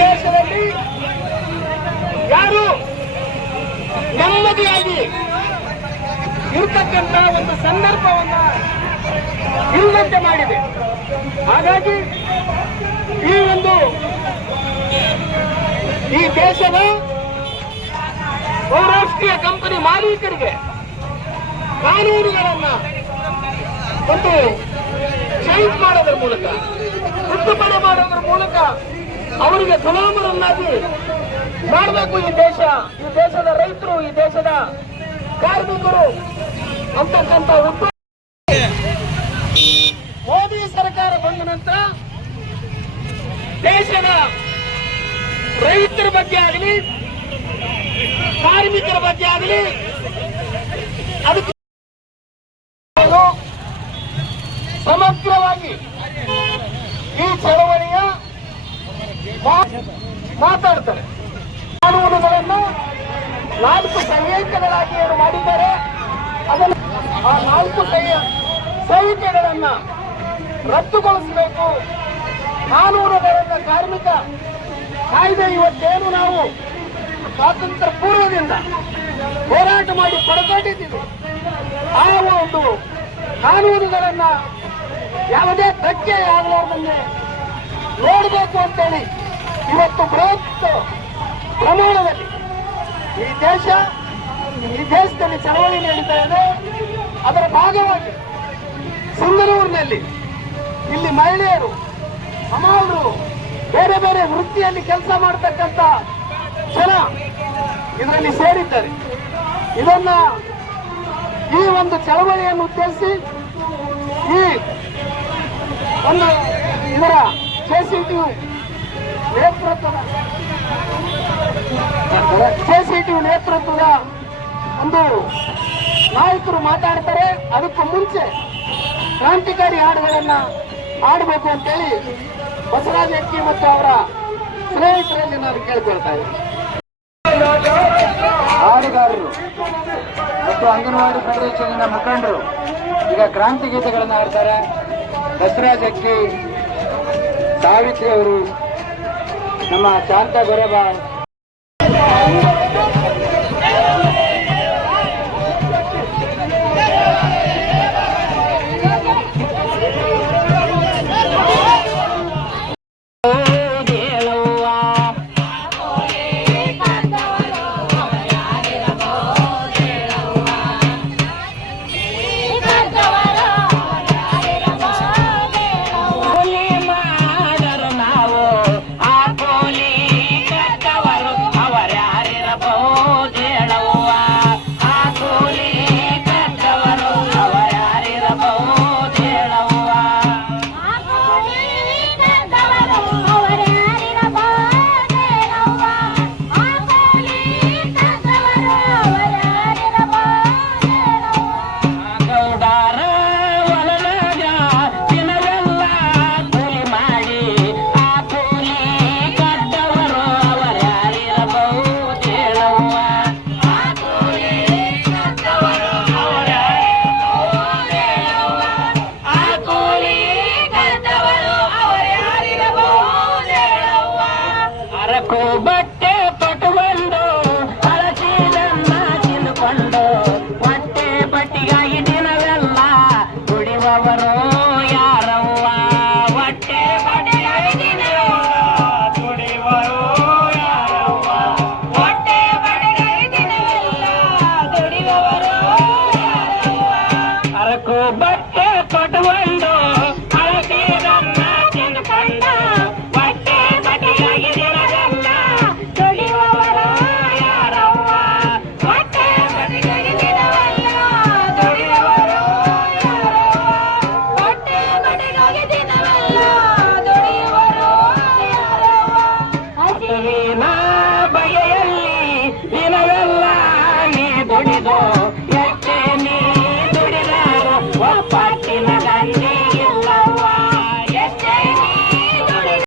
ದೇಶದಲ್ಲಿ ಯಾರು ನೆಮ್ಮದಿಯಾಗಿ ಇರ್ತಕ್ಕಂಥ ಒಂದು ಸಂದರ್ಭವನ್ನ ಇಲ್ಲದಂತೆ ಮಾಡಿದೆ. ಹಾಗಾಗಿ ಈ ಒಂದು ಈ ದೇಶದ ಬಹುರಾಷ್ಟ್ರೀಯ ಕಂಪನಿ ಮಾಲೀಕರಿಗೆ ಕಾನೂನುಗಳನ್ನ ಒಂದು ಚೇಂಜ್ ಮಾಡೋದ್ರ ಮೂಲಕ, ತಿದ್ದುಪಡಿ ಮಾಡೋದ್ರ ಮೂಲಕ ಅವರಿಗೆ ಗುಲಾಮರನ್ನಾಗಿ ಮಾಡಬೇಕು ಈ ದೇಶ. ಈ ದೇಶದ ರೈತರು, ಈ ದೇಶದ ಕಾರ್ಮಿಕರು ಅಂತಕ್ಕಂಥ ಉದ್ದೇಶ ಮೋದಿ ಸರ್ಕಾರ ಬಂದ ನಂತರ ದೇಶದ ರೈತರ ಬಗ್ಗೆ ಆಗಲಿ, ಕಾರ್ಮಿಕರ ಬಗ್ಗೆ ಆಗಲಿ, ಅದಕ್ಕೆ ಸಮಗ್ರವಾಗಿ ಈ ಚಳವಳಿಯ ಮಾತಾಡ್ತಾರೆ. ಕಾನೂನುಗಳನ್ನು ನಾಲ್ಕು ಸಂಹಿತೆಗಳಾಗಿ ಏನು ಮಾಡಿದ್ದಾರೆ? ಅದನ್ನು ಆ ನಾಲ್ಕು ಸಂಹಿ- ಸಂಹಿತೆಗಳನ್ನ ರದ್ದುಗೊಳಿಸಬೇಕು. ಕಾನೂನುಗಳನ್ನ ಕಾರ್ಮಿಕ ಕಾಯ್ದೆ ಇವತ್ತೇನು ನಾವು ಸ್ವಾತಂತ್ರ್ಯ ಪೂರ್ವದಿಂದ ಹೋರಾಟ ಮಾಡಿ ಪಡೆದಾಟಿದ್ದೀವಿ ಆ ಒಂದು ಕಾನೂನುಗಳನ್ನ ಯಾವುದೇ ಧಕ್ಕೆ ಆಗಲಾರ್ದನ್ನೇ ನೋಡಬೇಕು ಅಂತೇಳಿ ಇವತ್ತು ಬೃಹತ್ ಪ್ರಮಾಣದಲ್ಲಿ ಈ ದೇಶ, ಈ ದೇಶದಲ್ಲಿ ಚಳವಳಿ ನಡೀತಾ ಇದೆ. ಅದರ ಭಾಗವಾಗಿ ಸುಂದರೂರಿನಲ್ಲಿ ಇಲ್ಲಿ ಮಹಿಳೆಯರು ಅಮಾವರು ಬೇರೆ ಬೇರೆ ವೃತ್ತಿಯಲ್ಲಿ ಕೆಲಸ ಮಾಡತಕ್ಕಂತ ಜನ ಇದರಲ್ಲಿ ಸೇರಿದ್ದಾರೆ. ಇದನ್ನ ಈ ಒಂದು ಚಳವಳಿಯನ್ನು ಉದ್ದೇಶಿಸಿ ಈ ಒಂದು ಇದರ ಜೆಸಿಟಿ ನೇತೃತ್ವದ ನೇತೃತ್ವದ ಒಂದು ನಾಯಕರು ಮಾತಾಡ್ತಾರೆ. ಅದಕ್ಕೂ ಮುಂಚೆ ಕ್ರಾಂತಿಕಾರಿ ಹಾಡುಗಳನ್ನ ಹಾಡಬೇಕು ಅಂತೇಳಿ ಬಸವರಾಜ ಅಕ್ಕಿ ಮತ್ತು ಅವರ ಸ್ನೇಹಿತರಲ್ಲಿ ನಾನು ಕೇಳ್ಕೊಳ್ತಾ ಹಾಡುಗಾರರು ಮತ್ತು ಅಂಗನವಾಡಿ ಫೆಡರೇಷನ್ನ ಮುಖಂಡರು ಈಗ ಕ್ರಾಂತಿ ಗೀತೆಗಳನ್ನು ಹಾಡ್ತಾರೆ. ಬಸವರಾಜ್ ಅಕ್ಕಿ ಸಾವಿತ್ರಿ ಅವರು ನಮ್ಮ ಶಾಂತ ಗೊರೆಬ Allah